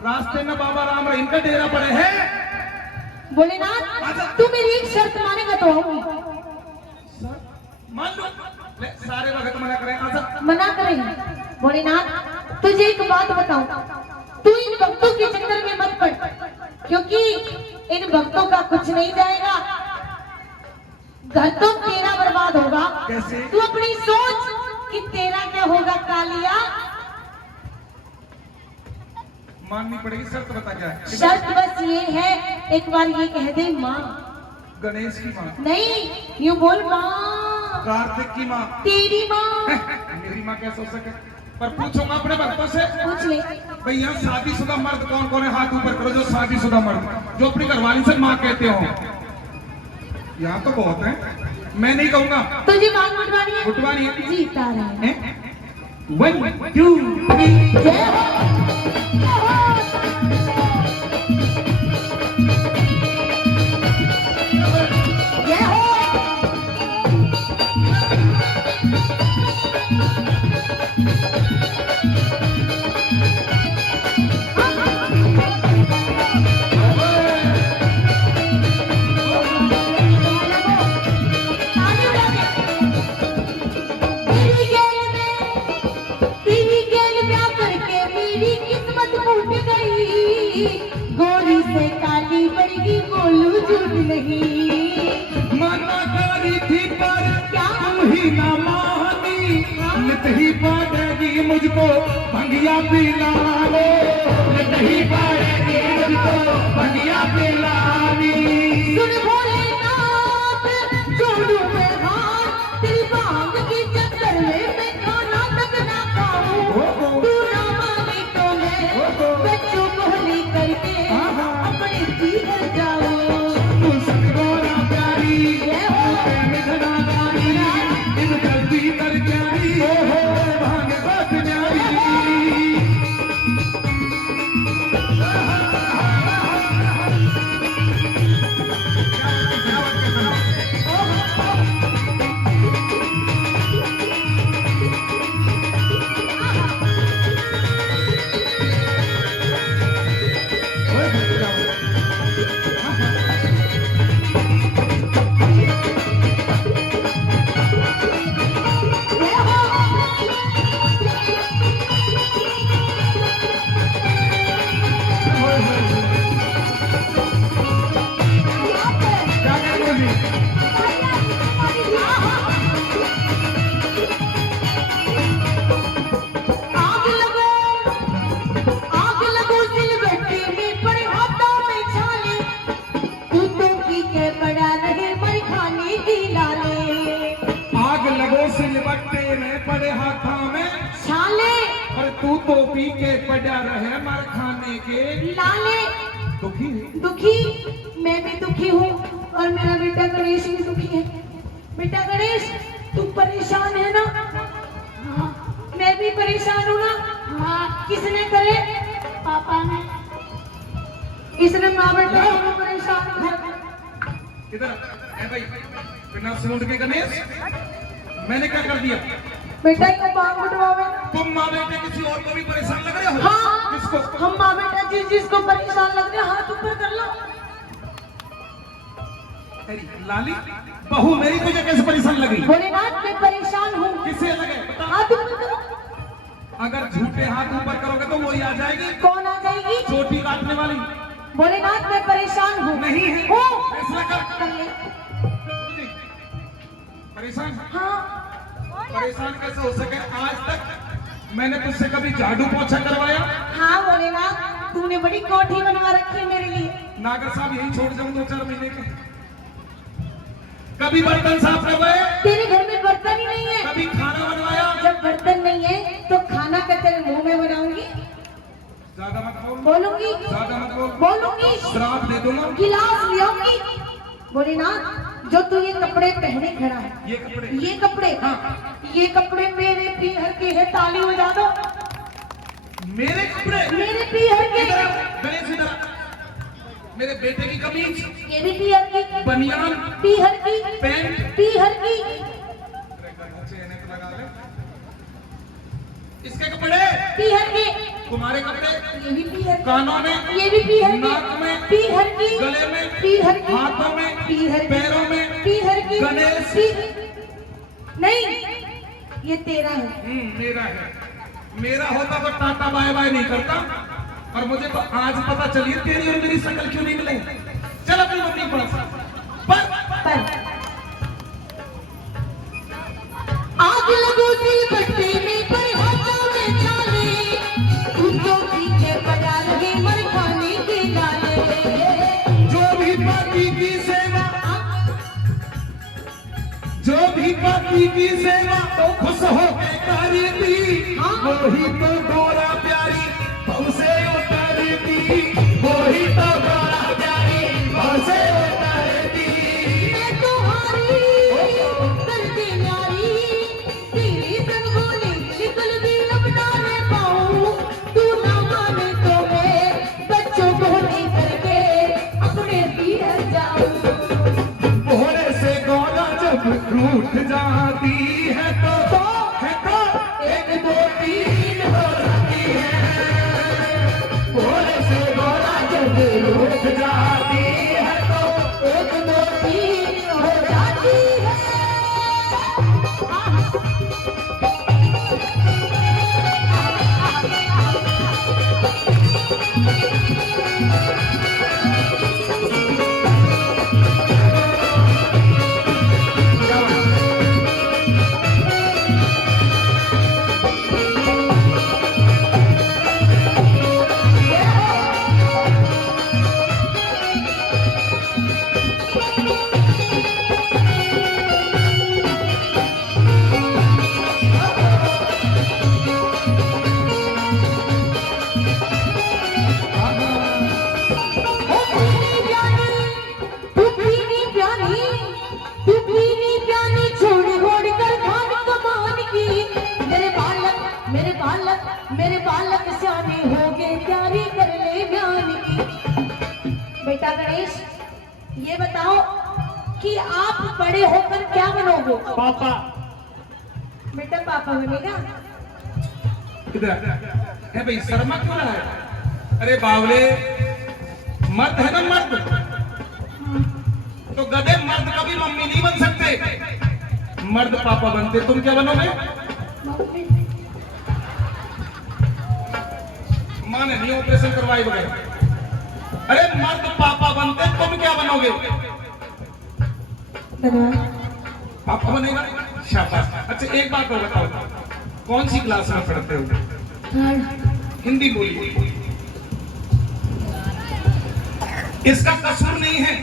रास्ते में बाबा राम रहीम का डेरा पड़े है। भोलेनाथ तू मेरी एक शर्त मानेगा तो आऊंगी। मान लो। ले, सारे वक्त मना करें। आजा। मना करेंगे। भोलेनाथ तुझे एक बात बताऊं, तू इन भक्तों के चक्कर में मत पड़, क्योंकि इन भक्तों का कुछ नहीं जाएगा, घर तो तेरा बर्बाद होगा। कैसे? तू अपनी सोच कि तेरा क्या होगा कालिया। माननी पड़ेगी। शर्त बता क्या है? शर्त बस ये है, एक बार ये कह दे माँ। गणेश की माँ? नहीं, यूं बोल माँ। कार्तिक की माँ? तेरी माँ। मेरी माँ कैसे हो सके? पर पूछूंगा अपने भक्तों से। पूछ ले। भैया शादीशुदा मर्द कौन कौन है? हाथ ऊपर करो जो शादीशुदा मर्द जो अपनी घरवाली से माँ कहते हो। यहाँ तो बहुत है। मैं नहीं कहूंगा। तुझे मांग उठवानी है? उठवानी है। जीता रहे। 1 2 3 जय हो। जय हो। गोरी से काली बड़ी बोलू झूठ नहीं। मना करी थी पर क्या? तुम ही ना मानी। नित ही पाएगी मुझको भंगिया पिलाने। नित ही पाएगी मुझको भंगिया पिलानी। सुन भोलेनाथ जोड़ू मैं हाथ, तेरी बांग की चक्कर में मैं खाना तक ना खाऊं। तू ना माने तो मैं बच्चों कोहली करके अपने जीवन जाऊं। तू सतगोरा प्यारी मिधना प्यारी इन गलती कर प्यारी भाग बस प्यारी। आग लगो सिलबट्टे में पड़े हाथों में छाले, तू तो पी के पड़ा रहे मर खाने की लाले। आग लगो सिलबट्टे में पड़े हाथों में छाले और तू तो पी के पड़ा रहे मर खाने के लाले। दुखी। दुखी मैं भी दुखी हूँ और मेरा बेटा गणेश भी दुखी है। बेटा गणेश तू परेशान है ना? हाँ। मैं भी परेशान हूँ ना? हाँ। किसने करे? पापा ने। इसने माँ बेटा दोनों परेशान हो गए। इधर ए भाई बिना सूंड के गणेश मैंने क्या कर दिया? बेटा को मांग उठवावे। तुम माँ बेटे किसी और को भी परेशान लग रहे हो? हाँ। किसको? हम माँ बेटा जिसको परेशान लग रहे हाथ ऊपर कर लो। तेरी लाली बहू मेरी तुझे कैसे परेशान लगी? भोलेनाथ मैं परेशान हूँ। किससे लगे बता? हाथ ऊपर करो। अगर झूठे हाथ ऊपर करोगे तो वही आ जाएगी कौन आ जाएगी? चोटी काटने वाली। भोलेनाथ मैं परेशान हूँ। नहीं है। हूँ। फैसला कर ले। परेशान। हाँ। परेशान कैसे हो सके? आज तक मैंने तुझसे कभी झाड़ू पोछा करवाया? हाँ भोलेनाथ तूने बड़ी कोठी बनवा रखी है मेरे लिए। नागर साहब यही छोड़ जाऊं 2-4 महीने के। कभी बर्तन साफ करवाए? तेरे घर में बर्तन ही नहीं है। कभी खाना बनवाया? जब बर्तन नहीं है तो खाना का तेरे मुंह में बनाऊंगी। ज्यादा मत बोल। बोलूंगी। ज्यादा मत बोल। बोलूंगी। श्राप दे दूंगा। गिलास ले आऊंगी। भोलेनाथ जो तू ये कपड़े पहने खड़ा है, ये कपड़े ये कपड़े मेरे पीहर के है। ताली बजा दो। मेरे कपड़े? मेरे पीहर के। गणेश इधर। मेरे बेटे की कमीज, ये भी पीहर की। बनियान, पीहर की। पैंट, पीहर की। इसके कपड़े पीहर के। तुम्हारे कपड़े, ये भी पीहर, कानों में, ये भी पीहर की, नाक में, पीहर की, गले में, पीहर की, हाथों में, पीहर की, पैरों में, पीहर की, गणेश। नहीं, ये तेरा है। मेरा है। मेरा होता तो टाटा बाय बाय नहीं करता। और मुझे तो आज पता चली तेरी और मेरी शक्ल क्यों नहीं मिले। चल अपनी मम्मी के पास। पर आग लगो दिल बट्टे में पर हाथों में चाले, उनको पीछे पड़ा रहे मर खाने के लाले। जो भी पापी की सेवा, जो भी पापी की सेवा तो खुश हो के करती, वही तो गोरा प्यारी हमसे उतरती, वही तो गोरा प्यारी हमसे उतरती। मैं तुम्हारी करके न्यारी, तेरी संग बोली निकल भी अपना ले पाऊं। तू ना माने तो मैं बच्चों को नहीं करके अपने पीहर जाऊं। भोरे से गोरा जब रूठ जाती है तो एक दो तीन हो जाती है। भोरे से गोरा जब रूठ जाती है तो एक दो तीन हो जाती है। मेरे बालक सियाने हो गए, तैयारी कर ले बयान की। बेटा गणेश, ये बताओ कि आप बड़े होकर क्या बनोगे? पापा। बेटा पापा बनेगा? इधर है भाई, शर्मा क्यों रहा है? अरे बावले, मर्द है ना मर्द, तो गधे मर्द कभी मम्मी नहीं बन सकते, मर्द पापा बनते। तुम क्या बनोगे? माँ ने नहीं ऑपरेशन करवाई बगैर। अरे मर्द पापा बनते, तुम क्या बनोगे? पापा बनेगा? शाबाश। अच्छा एक बात और बताओ, कौन सी क्लास में पढ़ते हो? हिंदी बोलिए। इसका कसूर नहीं है।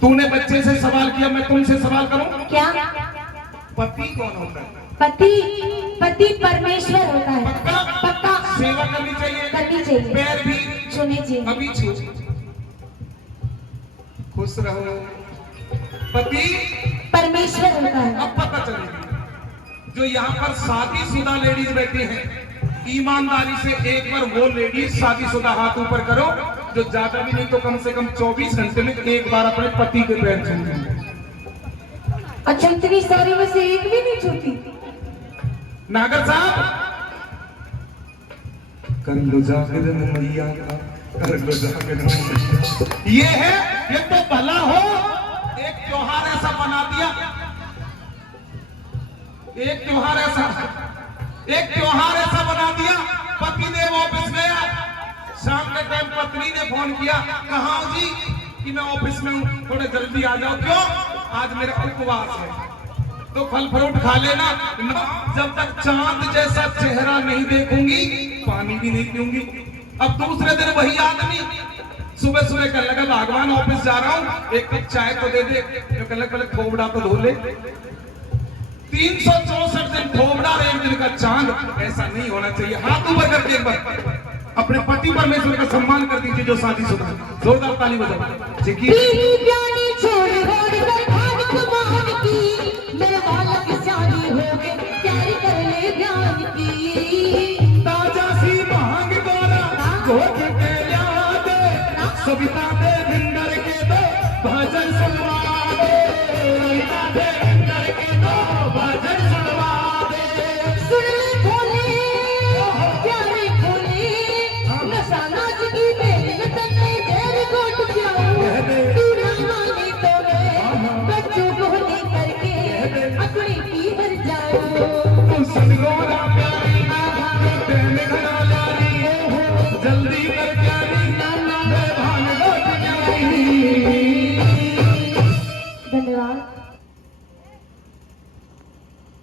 तूने बच्चे से सवाल किया, मैं तुमसे सवाल करूं? क्या? पति कौन होता है? पति परमेश्वर होता है। पक्का? सेवा करनी चाहिए, करनी चाहिए, पैर भी छूने चाहिए। अभी छू। खुश रहो। पति परमेश्वर होता है। अब पता चलेगी। जो यहाँ पर शादीशुदा लेडीज बैठी हैं, ईमानदारी से एक बार वो लेडीज शादीशुदा हाथ ऊपर करो जो ज्यादा भी नहीं तो कम से कम 24 घंटे में एक बार अपने पति के पैर छूते। अच्छा, इतनी सारी में से एक भी नहीं छूती? नागर साहब, कर लो जाकर मैया का, कर लो जाकर मैया। ये है, ये तो भला हो एक त्योहार ऐसा बना दिया, एक त्योहार ऐसा बना दिया। पतिदेव ऑफिस गया, शाम के टाइम पत्नी ने फोन किया, कहाँ हो जी? कि मैं ऑफिस में हूँ, थोड़े जल्दी आ जाओ। क्यों? आज मेरा उपवास है। तो फल फ्रूट खा लेना, जब तक चांद जैसा चेहरा नहीं देखूंगी पानी भी नहीं पीऊंगी। अब दूसरे दिन वही आदमी सुबह सुबह कहने लगा, भगवान ऑफिस जा रहा हूँ, एक कप चाय तो दे दे। कहने लगा, पहले खोबड़ा तो धो ले। 364 दिन खोबड़ा और एक दिन का चांद, ऐसा नहीं होना चाहिए। हाथ ऊपर करके एक बार अपने पति परमेश्वर का सम्मान कर दीजिए जो शादीशुदा है। जोरदार ताली बजाओ। ठीक है? मेरे बालक शादी हो गए, तैयारी कर ले बयान की। ताजा सी भांग गोरा घोट के ला दे, सविता दे भिंडर के दो भजन सुनवा दे, सविता दे भिंडर के दो भजन सुनवा दे। सुन ले भोले, प्यारे लगी मेरी तन्ने जेर कोट जाऊं तू ना माने तो मैं बच्चों को लेकर के अपनी पीहर जाऊं तू सनगोरा प्यारी तेरे घर लारी जल्दी कर प्यारी मैं भान लौट जाऊं। धन्यवाद।